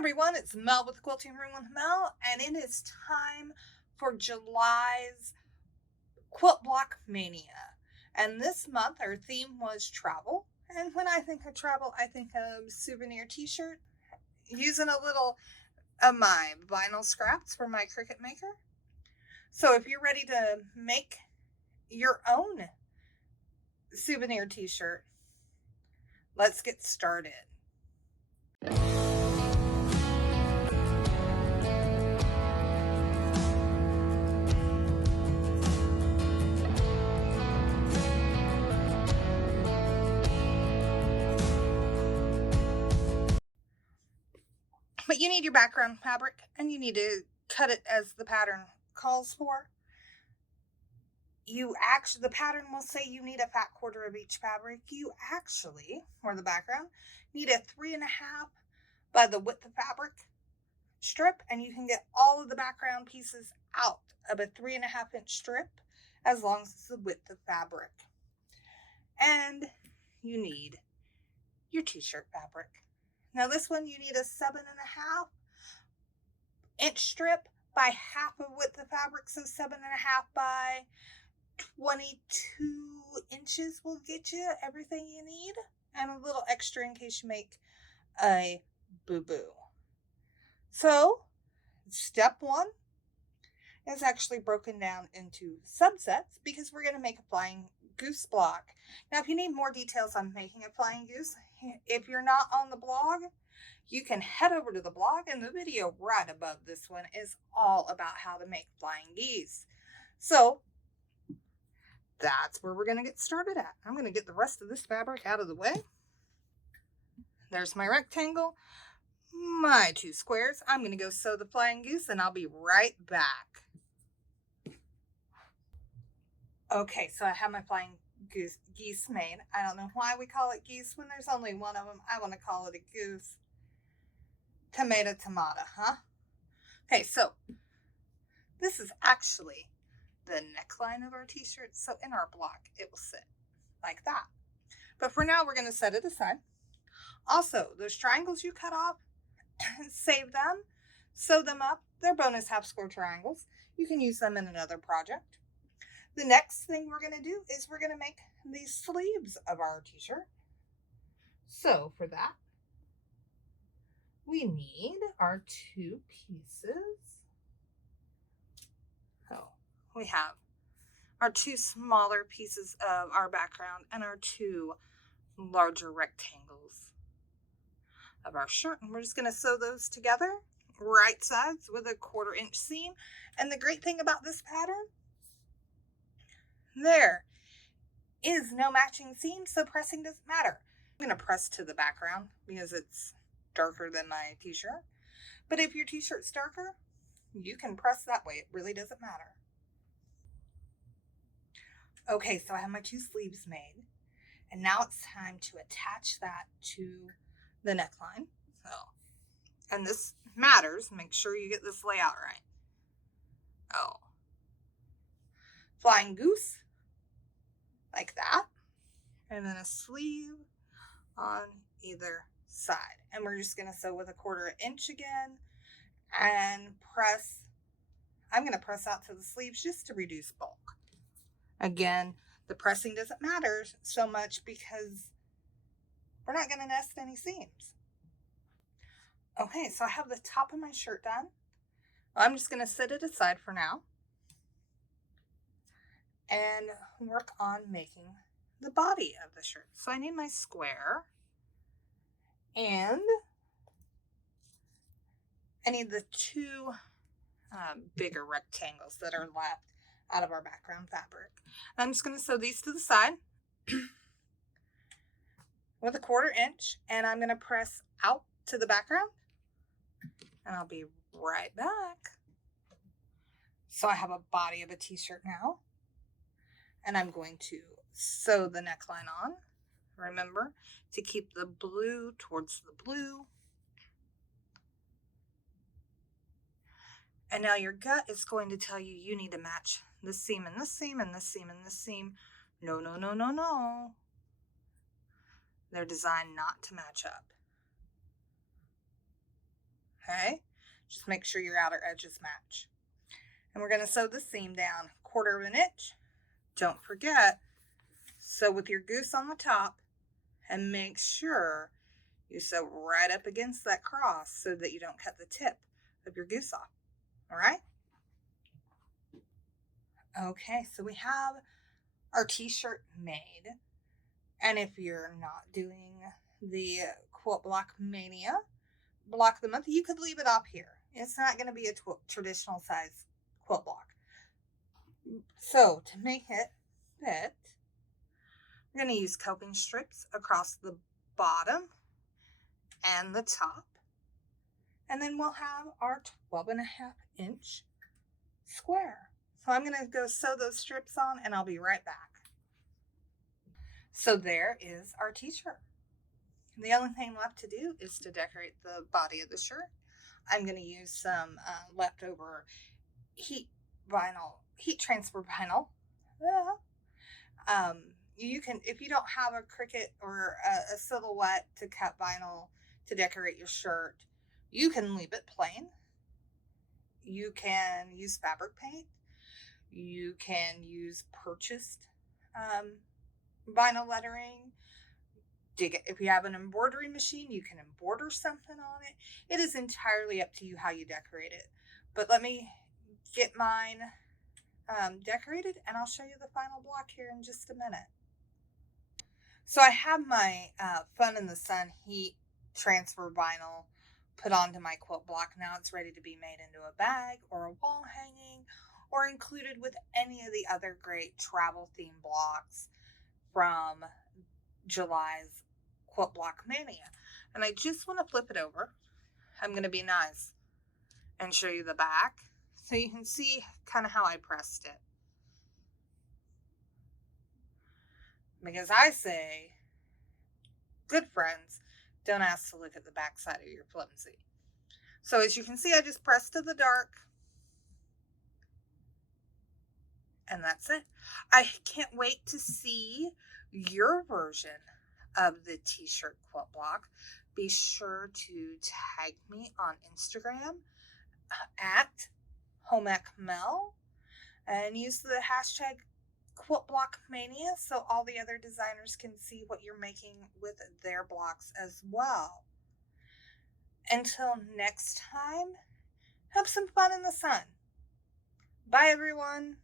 everyone, it's Mel with the Quilting Room with Mel, and it is time for July's Quilt Block Mania. And this month our theme was travel. And when I think of travel, I think of souvenir t-shirt, using a little of my vinyl scraps from my Cricut Maker. So if you're ready to make your own souvenir t-shirt, let's get started. But you need your background fabric, and you need to cut it as the pattern calls for. The pattern will say you need a fat quarter of each fabric. You actually, for the background, need a 3.5 by the width of fabric strip, and you can get all of the background pieces out of a 3.5 inch strip as long as it's the width of fabric. And you need your t-shirt fabric. Now this one, you need a 7.5 inch strip by half of width of fabric. So 7.5 by 22 inches will get you everything you need, and a little extra in case you make a boo-boo. So step 1 is actually broken down into subsets because we're going to make a flying goose block. Now, if you need more details on making a flying goose, if you're not on the blog, you can head over to the blog, and the video right above this one is all about how to make flying geese. So that's where we're going to get started at. I'm going to get the rest of this fabric out of the way. There's my rectangle, my 2 squares. I'm going to go sew the flying goose, and I'll be right back. Okay, so I have my flying geese made. I don't know why we call it geese when there's only one of them. I want to call it a goose. Tomato, huh? Okay, so this is actually the neckline of our t-shirt. So in our block, it will sit like that. But for now, we're going to set it aside. Also, those triangles you cut off, save them, sew them up. They're bonus half square triangles. You can use them in another project. The next thing we're going to do is we're going to make these sleeves of our t-shirt. So for that, we need our 2 pieces. Oh, we have our 2 smaller pieces of our background and our 2 larger rectangles of our shirt. And we're just going to sew those together, right sides, with a 1/4 inch seam. And the great thing about this pattern, there is no matching seam, so pressing doesn't matter. I'm going to press to the background because it's darker than my t-shirt. But if your t-shirt's darker, you can press that way. It really doesn't matter. Okay, so I have my 2 sleeves made. And now it's time to attach that to the neckline. And this matters. Make sure you get this layout right. Flying goose, like that. And then a sleeve on either side. And we're just going to sew with a 1/4 inch again and press. I'm going to press out to the sleeves just to reduce bulk. Again, the pressing doesn't matter so much because we're not going to nest any seams. Okay, so I have the top of my shirt done. I'm just going to set it aside for now and work on making the body of the shirt. So I need my square, and I need the 2 bigger rectangles that are left out of our background fabric. And I'm just going to sew these to the side with a 1/4 inch, and I'm going to press out to the background, and I'll be right back. So I have a body of a t-shirt now, and I'm going to sew the neckline on. Remember to keep the blue towards the blue. And now your gut is going to tell you you need to match this seam and this seam and this seam and this seam. No, no, no, no, no. They're designed not to match up. Okay, just make sure your outer edges match. And we're going to sew the seam down 1/4 inch. Don't forget, sew with your goose on the top and make sure you sew right up against that cross so that you don't cut the tip of your goose off. All right. Okay, so we have our t-shirt made. And if you're not doing the Quilt Block Mania block of the month, you could leave it up here. It's not going to be a traditional size quilt block. So to make it fit, we're going to use coping strips across the bottom and the top. And then we'll have our 12.5-inch square. So I'm going to go sew those strips on and I'll be right back. So there is our t-shirt. The only thing left to do is to decorate the body of the shirt. I'm going to use some leftover heat transfer vinyl. You can, if you don't have a Cricut or a silhouette to cut vinyl to decorate your shirt, you can leave it plain. You can use fabric paint. You can use purchased vinyl lettering. If you have an embroidery machine, you can embroider something on it. It is entirely up to you how you decorate it. But let me get mine decorated and I'll show you the final block here in just a minute. So I have my Fun in the Sun heat transfer vinyl put onto my quilt block. Now it's ready to be made into a bag or a wall hanging or included with any of the other great travel theme blocks from July's Quilt Block Mania. And I just want to flip it over. I'm going to be nice and show you the back so you can see kind of how I pressed it. Because I say, good friends, don't ask to look at the back side of your flimsy. So as you can see, I just pressed to the dark. And that's it. I can't wait to see your version of the T-shirt quilt block. Be sure to tag me on Instagram at HomeEcMel and use the hashtag Quilt Block Mania so all the other designers can see what you're making with their blocks as well. Until next time, have some fun in the sun. Bye, everyone.